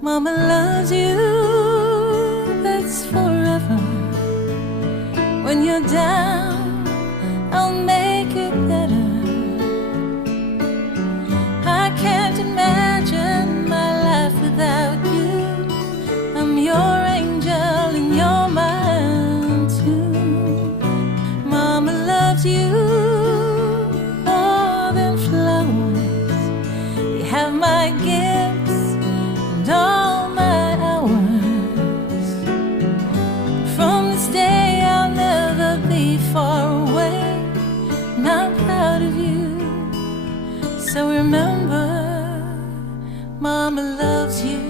Mama loves you, that's forever. When you're down, I'll make it better. I can't imagine my life without you. I'm your angel and you're mine too. Mama loves you more than flowers. You have my gifts and all my hours. From this day I'll never be far away, and I'm proud of you. So remember, Mama loves you.